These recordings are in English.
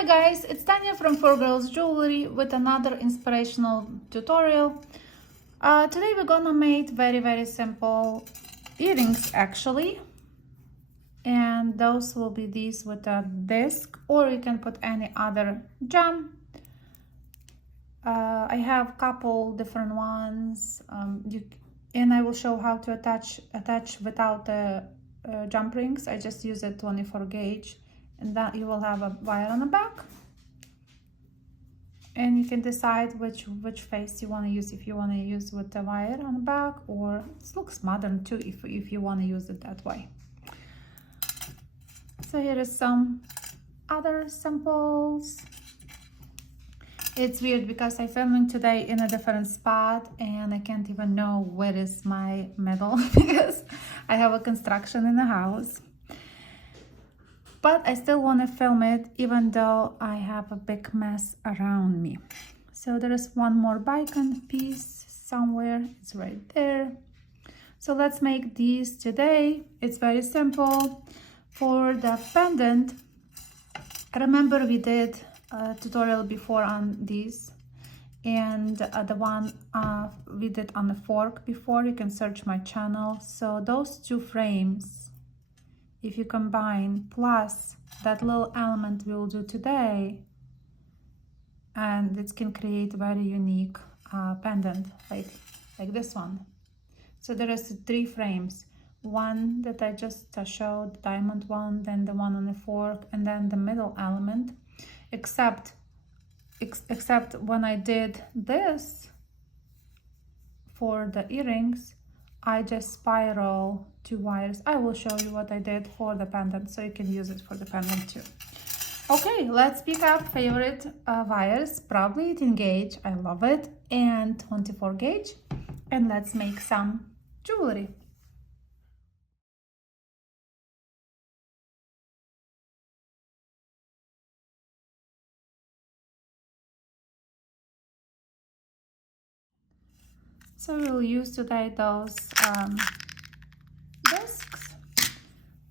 Hi guys, it's Tanya from 4Girls Jewelry with another inspirational tutorial. Today we're gonna make very simple earrings actually, and those will be these with a disc, or you can put any other gem. I have couple different ones, and I will show how to attach without the jump rings. I just use a 24 gauge, and that you will have a wire on the back. And you can decide which face you want to use, if you want to use with the wire on the back, or it looks modern too if you want to use it that way. So here is some other samples. It's weird because I'm filming today in a different spot and I can't even know where is my medal because I have a construction in the house. But I still want to film it even though I have a big mess around me. So there is one more bicon piece somewhere. It's right there. So let's make these today. It's very simple. For the pendant, remember we did a tutorial before on these, and the one we did on the fork before. You can search my channel. So those two frames, if you combine plus that little element we'll do today, and it can create a very unique pendant like this one. So there is 3 frames, one that I just showed, the diamond one, then the one on the fork, and then the middle element, except when I did this for the earrings, I just spiral 2 wires. I will show you what I did for the pendant so you can use it for the pendant too. Okay, let's pick up favorite wires, probably 18 gauge, I love it, and 24 gauge, and let's make some jewelry. So we'll use today those discs,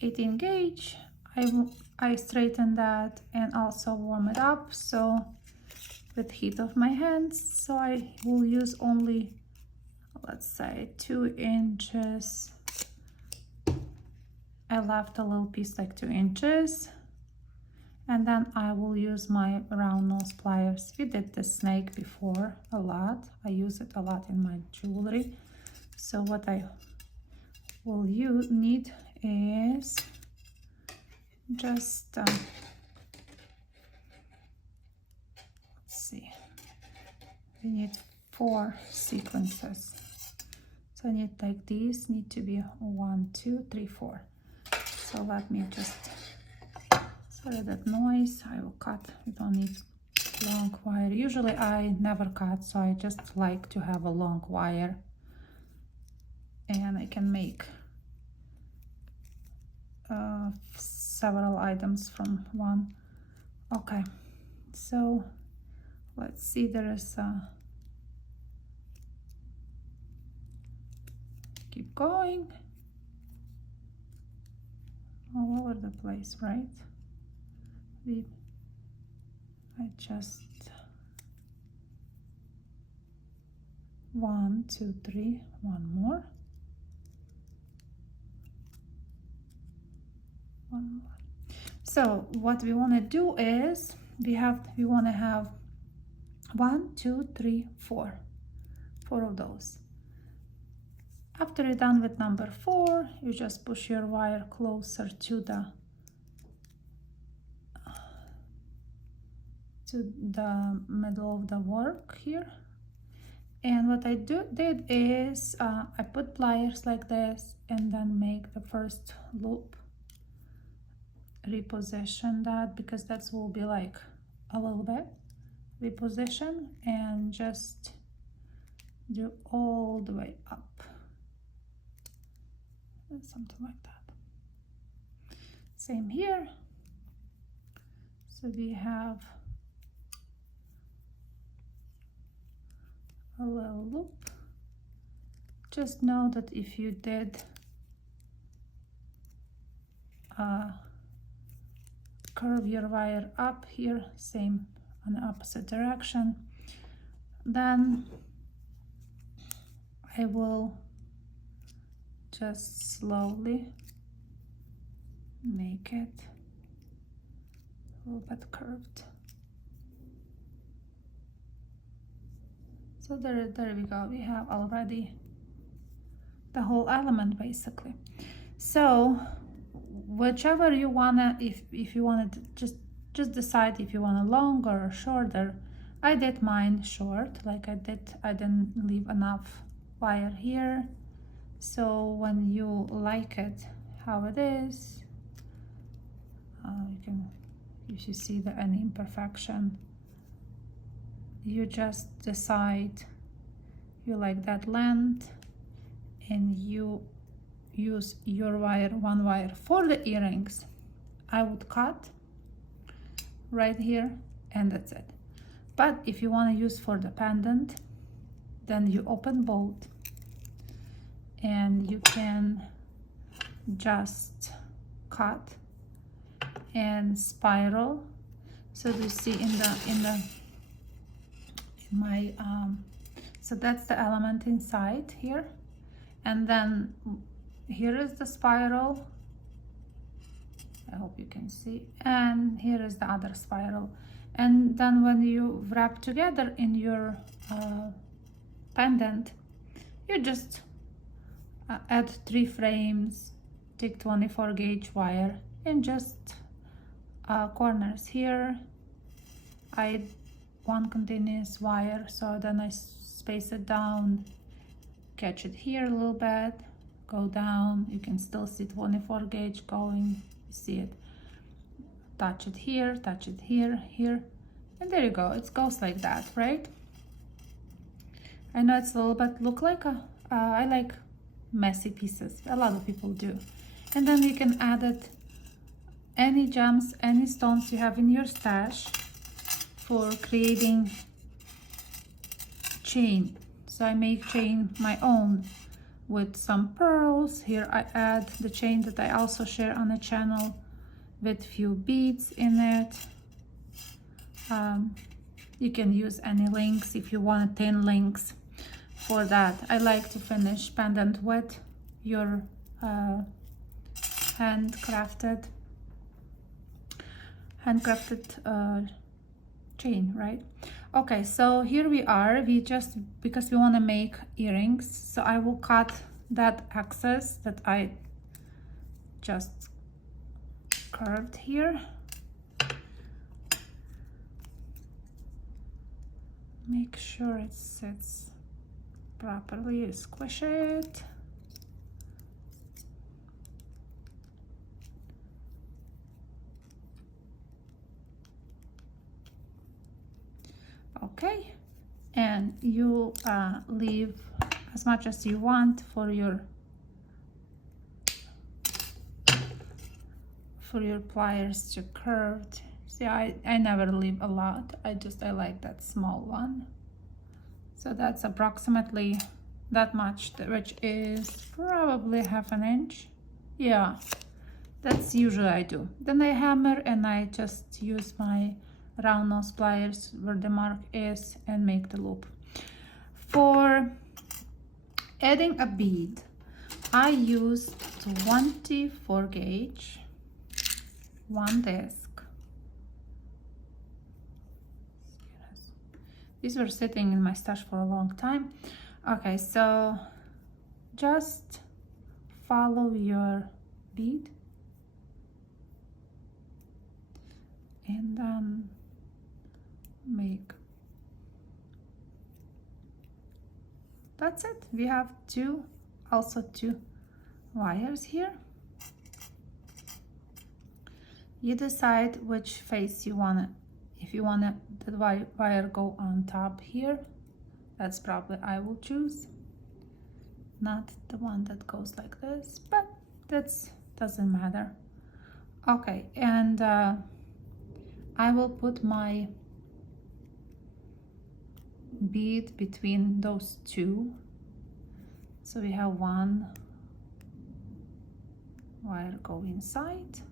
18 gauge. I straighten that and also warm it up, so with heat of my hands. So I will use only, let's say, 2 inches. I left a little piece like 2 inches. And then I will use my round nose pliers. We did the snake before a lot. I use it a lot in my jewelry. So what I will need is just, let's see, we need 4 sequences. So I need like these, need to be 1, 2, 3, 4. So let me just, sorry that noise, I will cut. We don't need long wire. Usually I never cut, so I just like to have a long wire, and I can make several items from one. Okay, so let's see, there is a, keep going all over the place, right? I just 1, 2, 3, one more, one more. So what we want to do is we want to have 1, 2, 3, 4 of those. After you're done with number 4, you just push your wire closer to the middle of the work here. And what I did is I put pliers like this and then make the first loop, reposition that, because that will be like a little bit reposition, and just do all the way up, something like that. Same here. So we have a little loop. Just know that if you did curve your wire up here, same on the opposite direction. Then I will just slowly make it a little bit curved. So there we go. We have already the whole element basically. So whichever you wanna, if you wanna just decide if you want a longer or shorter. I did mine short, like I didn't leave enough wire here. So when you like it how it is, you can, if you see any imperfection, you just decide you like that length and you use your wire, one wire. For the earrings, I would cut right here and that's it. But if you want to use for the pendant, then you open both and you can just cut and spiral. So you see in my so that's the element inside here, and then here is the spiral. I hope you can see, and here is the other spiral. And then when you wrap together in your pendant, you just add 3 frames, take 24 gauge wire, and just corners here. I one continuous wire, so then I space it down, catch it here a little bit, go down. You can still see 24 gauge going, you see it. Touch it here, here, and there you go. It goes like that, right? I know it's a little bit look like I like messy pieces. A lot of people do. And then you can add it any gems, any stones you have in your stash for creating chain. So I make chain my own with some pearls. Here I add the chain that I also share on the channel with few beads in it. You can use any links if you want 10 links for that. I like to finish pendant with your handcrafted chain, right? Okay, so here we are. We just, because we want to make earrings, so I will cut that excess that I just curved here. Make sure it sits properly, squish it. Okay, and you leave as much as you want for your pliers to curved. See, I never leave a lot. I like that small one. So that's approximately that much, which is probably ½ inch. Yeah, that's usually I do. Then I hammer and I just use my round nose pliers where the mark is and make the loop. For adding a bead, I use 24 gauge, one disc. These were sitting in my stash for a long time. Okay, so just follow your bead and then make. That's it. We have also two wires here. You decide which face you wanna. If you want the wire go on top here, that's probably I will choose, not the one that goes like this, but that's doesn't matter. Okay, and I will put my bead between those two. So we have one wire go inside.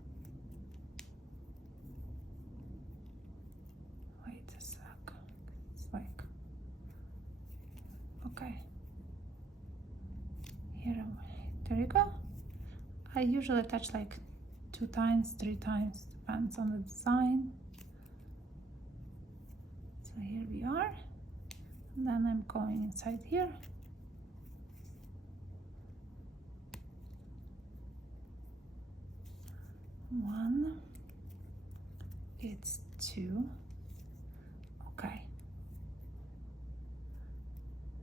go. I usually attach like 2 times, 3 times, depends on the design. So here we are. And then I'm going inside here. One, it's 2. Okay,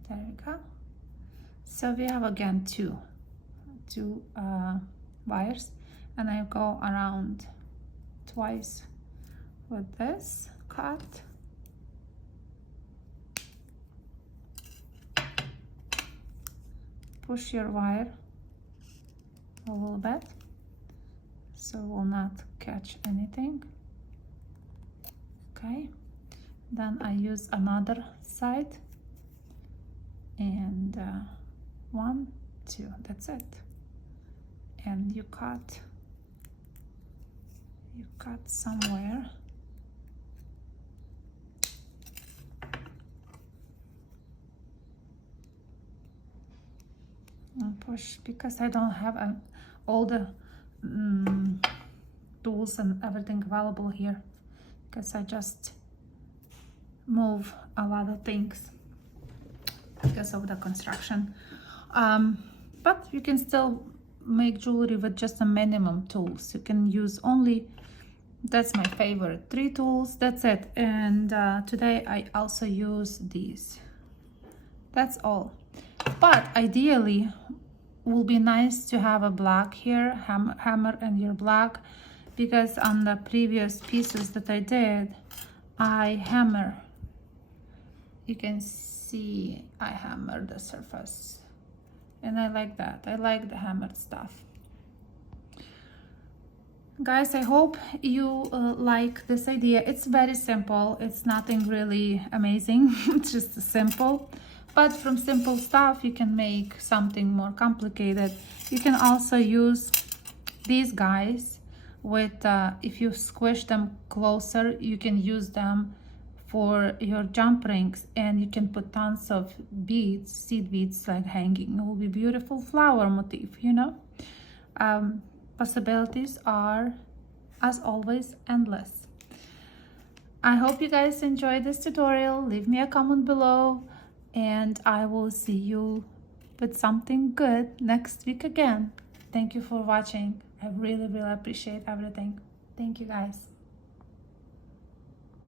there we go. So we have again two wires, and I go around twice with this cut. Push your wire a little bit so it will not catch anything. Okay, then I use another side, and 1, 2, that's it. And you cut somewhere. And push, because I don't have all the tools and everything available here, because I just move a lot of things because of the construction. But you can still make jewelry with just a minimum tools. You can use only, that's my favorite, 3 tools, that's it. And today I also use these. That's all. But ideally will be nice to have a black here, hammer and your black, because on the previous pieces that I did, I hammer. You can see I hammered the surface, and I like that. I like the hammered stuff. Guys, I hope you like this idea. It's very simple. It's nothing really amazing. It's just simple. But from simple stuff, you can make something more complicated. You can also use these guys with, if you squish them closer, you can use them for your jump rings, and you can put tons of beads, seed beads, like hanging. It will be beautiful flower motif, you know. Possibilities are, as always, endless. I hope you guys enjoyed this tutorial. Leave me a comment below, and I will see you with something good next week again. Thank you for watching. I really, really appreciate everything. Thank you, guys.